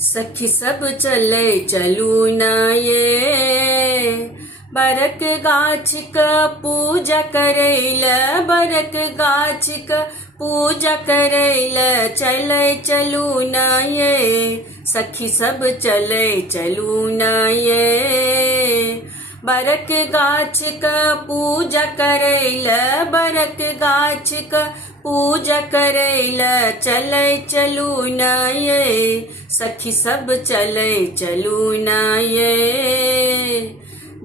सखी सब चले चलू न ये बरक गाछ क पूजा करैल बरक गाछ क पूजा करैल चले चलू न ये सखी सब चले चलू न ये बरक गाछ क पूजा करैल बरक गाछ क पूजा करैल चले चलू न ये सखी सब चले चलू न ये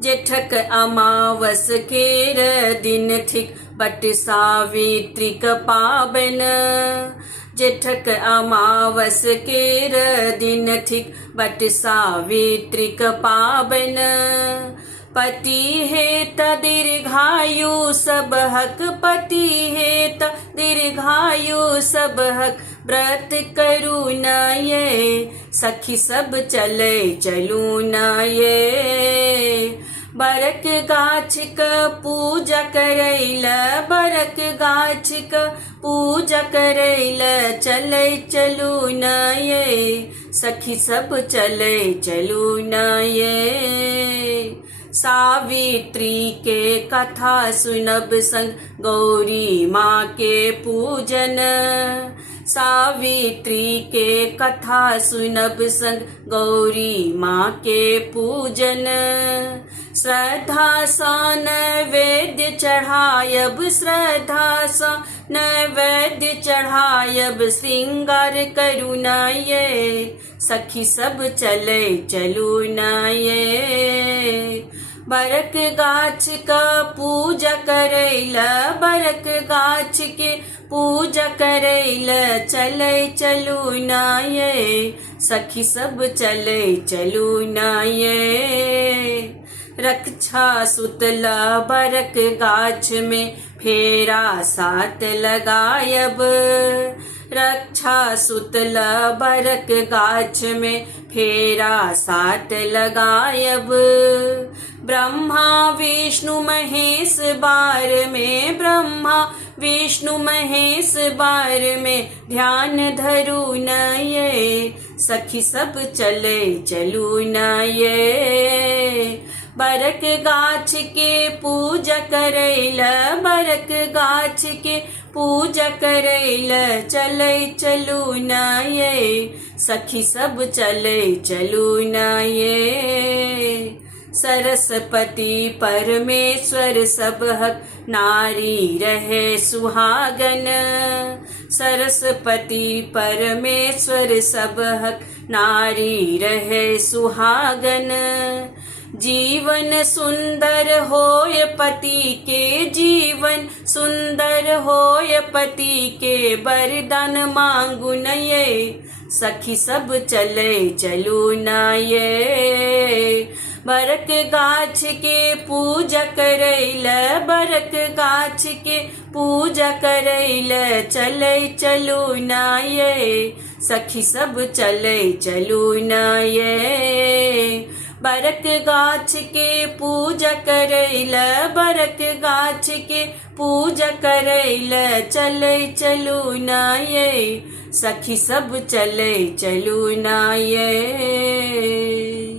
जेठक अमावस केर दिन थिक बट सावित्रिक पाबन जेठक अमावस केर दिन थिक बट सावित्रिक पाबन पति हेत दीर्घायु सब हक पति हेत दीर्घायु सब हक व्रत करू न ये सखी सब चले चलू न ये बरक गाछ क पूजा करैल बरक गाछ क पूजा करैल चले चलू न ये सखी सब चले चलू न ये सावित्री के कथा सुनब संग गौरी माँ के पूजन सावित्री के कथा सुनब संग गौरी माँ के पूजन श्रद्धा सा नैवेद्य चढ़ायब श्रद्धा सा नैवेद्य चढ़ायब श्रृंगार करू न ये सखी सब चले चलू न ये बरक गाछ का पूजा करैल बरक गाछ के पूजा करैल चले चलू न ये सखी सब चले चलू न ये रक्षा सुतला बरक गाछ में फेरा सात लगायब रक्षा सुतला बरक गाछ में फेरा सात लगायब ब्रह्मा विष्णु महेश बार में ब्रह्मा विष्णु महेश बार में ध्यान धरू न ये सखी सब चले चलू न ये बरक गाछ के पूजा करैल बरक गाछ के पूजा करैल चले चलू न ये सखी सब चले चलू न ये सरस्वती परमेश्वर सब हक नारी रहे सुहागन सरस्वती परमेश्वर सब हक नारी रहे सुहागन जीवन सुंदर होय पति के जीवन सुंदर होय पति के वरदान मांगू न ये सखी सब चले चलू न ये बरक गाछ के पूजा करैल बरक गाछ के पूजा करैल चले चलू न ये सखी सब चले चलू न ये बरक गाछ के पूजा करैल बरक गाछ के पूजा करैल चले चलू न ये सखी सब चले चलू न ये।